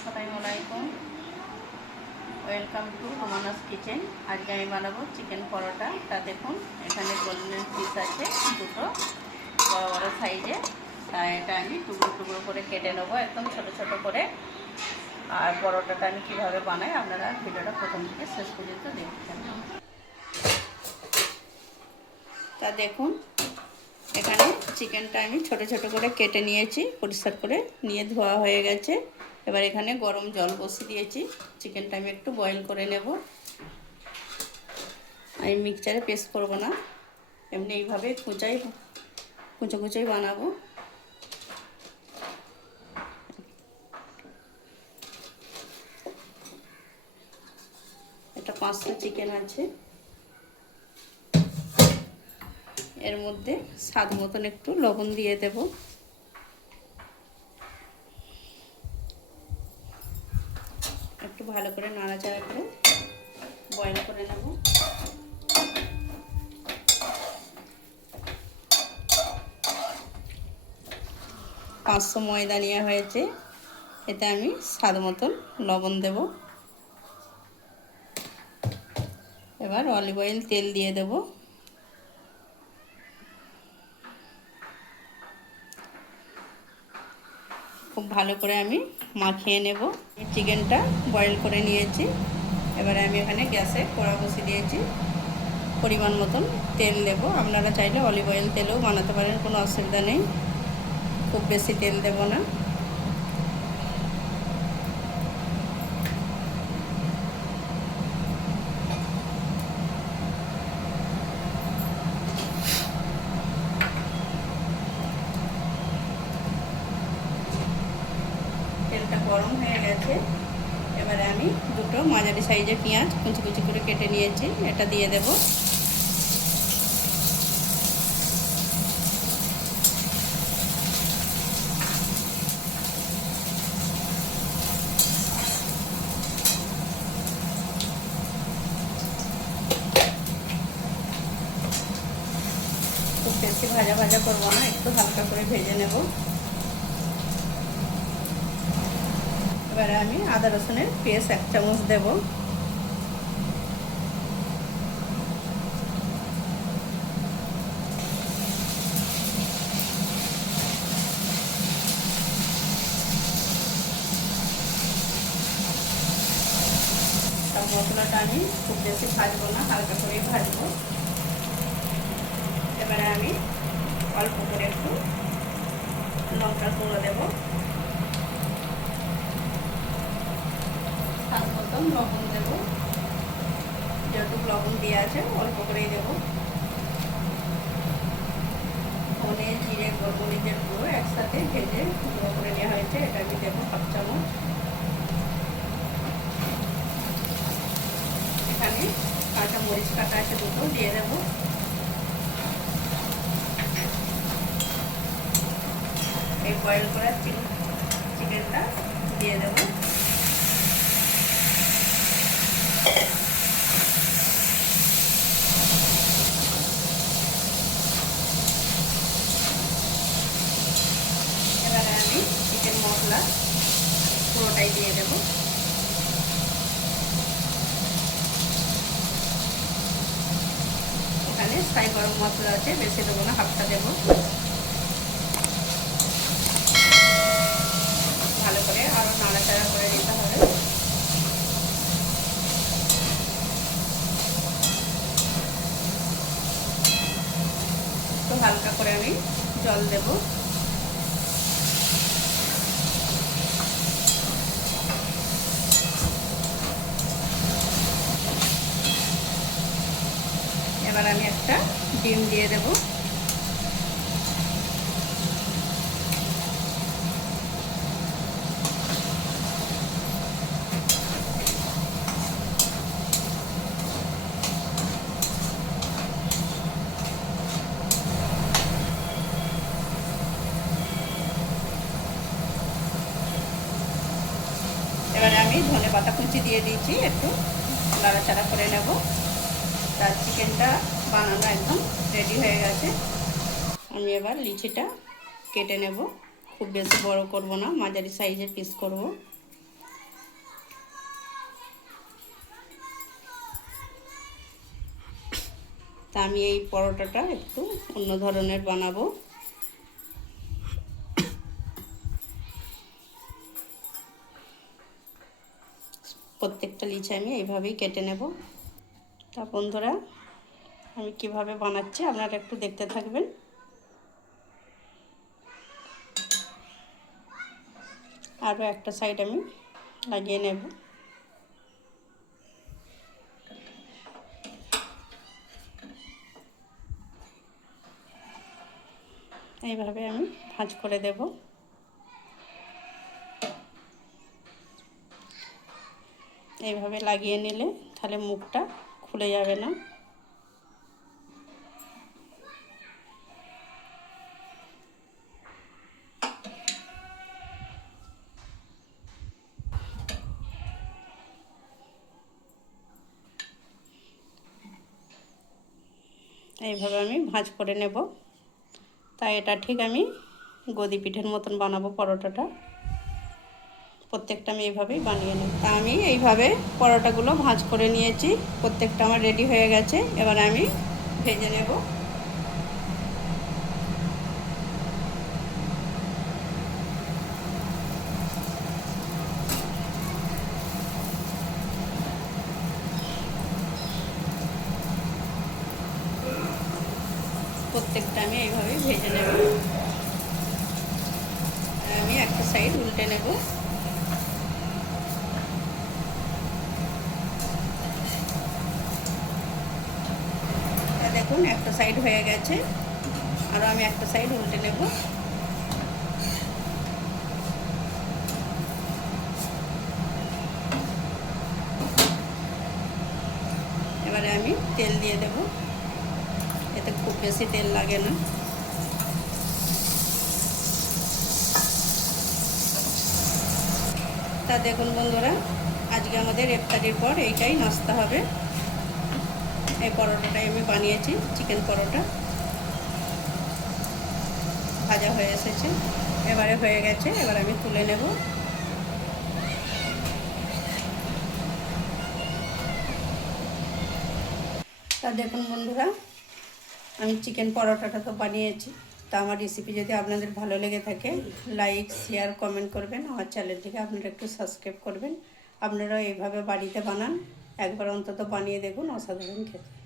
আসসালামু আলাইকুম, welcome to রোমানাস kitchen. আজকে আমি বানাবো চিকেন পরোটা। তা দেখুন, এখানে গোল্ডেন পিস আছে দুটো বড় বড় সাইজে। তা এটা আমি টুকরো টুকরো করে কেটে নেবো, একদম ছোট ছোট করে। আর পরোটাটা আমি কীভাবে বানাই আপনারা ভিডিওটা প্রথম থেকে শেষ পর্যন্ত দেখছেন। তা দেখুন, এখানে চিকেনটা আমি ছোট ছোট করে কেটে নিয়েছি, পরিষ্কার করে নিয়ে ধোয়া হয়ে গেছে। এবার এখানে গরম জল বসিয়ে দিয়েছি। চিকেনটা আমি একটু বয়েল করে নেব। আমি মিক্সচারে পেস্ট করব না, এমনি এইভাবে কুচো কুচোই বানাবো। এটা 5টা চিকেন আছে। এর মধ্যে স্বাদ মতন একটু লবণ দিয়ে দেব। একটু ভালো করে নাড়াচাড়া করে বয়েল করে নেব। পাঁচশো ময়দা নেওয়া হয়েছে, এতে আমি স্বাদ মতন লবণ দেব। এবার অলিভ অয়েল তেল দিয়ে দেব। খুব ভালো করে আমি মাখিয়ে নেব। চিকেনটা বয়েল করে নিয়েছি। এবারে আমি এখানে গ্যাসে কড়া বসিয়ে দিয়েছি। পরিমাণ মতন তেল দেব। আপনারা চাইলে অলিভ অয়েল তেলেও বানাতে পারেন, কোনো অসুবিধা নেই। খুব বেশি তেল দেব না। তেলটা গরম হয়ে গেছে। এবারে আমি দুটো মাঝারি সাইজের পেঁয়াজ কুচি কুচি করে কেটে নিয়েছি, এটা দিয়ে দেব। খুব বেশি ভাজা ভাজা করবো না, একটু হালকা করে ভেজে নেব। এবারে আমি আদা রসুনের পেস্ট 1 চামচ দেব। মশলাটা আমি খুব বেশি ভাজবো না, হালকা করে ভাজবো। এবারে আমি অল্প করে একটু লঙ্কা গুঁড়ো দেবো, স্বাদ মতন লবণ দেবো। যতটুকু লবণ দিয়ে আছে অল্প করেই দেবো। ধনে জিরে গোলমরিচের গুঁড়ো একসাথে ভেজে গুঁড়ো করে নেওয়া হয়েছে, এটা আমি দেবো 1/2 চামচ। এখানে কাঁচা মরিচ কাটা আছে দুটো, দিয়ে দেবো। এই বয়েল করা চিকেনটা দিয়ে দেবো। এবারে আমি চিকেন মশলা পুরোটাই দিয়ে দেবো। এখানে সাই গরম মশলা আছে, বেশি দেবো না, 1/2টা দেবো। ভালো করে আরও নাড়াচাড়া করে দিতে হবে। তো হালকা করে আমি জল দেব। এবার আমি একটা ডিম দিয়ে দেব। এবারে আমি ধনেপাতা কুচি দিয়ে দিয়েছি, একটু নাড়াচাড়া করে নেব। তার চিকেনটা বানানো একদম রেডি হয়ে গেছে। আমি এবার লিচিটা কেটে নেব। খুব বেশি বড় করব না, মাঝারি সাইজের পিস করব। তা আমি এই পরোটাটা একটু অন্য ধরনের বানাবো। প্রত্যেকটা লিচি আমি এইভাবেই কেটে নেব। তা বন্ধুরা, আমি কিভাবে বানাচ্ছি আপনারা একটু দেখতে থাকবেন। আরও একটা সাইড আমি লাগিয়ে নেব। এইভাবে আমি ভাঁজ করে দেব। এইভাবে লাগিয়ে নিলে তাহলে মুখটা খুলে যাবে না। এইভাবে আমি ভাঁজ করে নেব। তাই এটা ঠিক আমি গদি পিঠের মতন বানাবো পরোটাটা। প্রত্যেকটা আমি এইভাবেই বানিয়ে নেব। তা আমি এইভাবে পরোটাগুলো ভাঁজ করে নিয়েছি। প্রত্যেকটা আমার রেডি হয়ে গেছে। এবার আমি ভেজে নেব। প্রত্যেকটা আমি এইভাবেই ভেজে নেব। আমি একটা সাইড উল্টে নেব। দেখুন একটা সাইড হয়ে গেছে, আর আমি একটা সাইড উল্টে নেব। এবারে আমি তেল দিয়ে দেব। এতে খুব বেশি তেল লাগে না। তা দেখুন বন্ধুরা, আজকে আমাদের ইফতারির পর এইটাই নাস্তা হবে। এই পরোটাটাই আমি বানিয়েছি, চিকেন পরোটা। ভাজা হয়ে এসেছে, এবারে হয়ে গেছে। এবার আমি তুলে নেব। তা দেখুন বন্ধুরা, আমি চিকেন পরোটাটা তো বানিয়েছি। তা আমার রেসিপি যদি আপনাদের ভালো লেগে থাকে, লাইক শেয়ার কমেন্ট করবেন। আমার চ্যানেলটিকে আপনারা একটু সাবস্ক্রাইব করবেন। আপনারা এইভাবে বাড়িতে বানান, একবার অন্তত বানিয়ে দেখুন, অসাধারণ খেতে।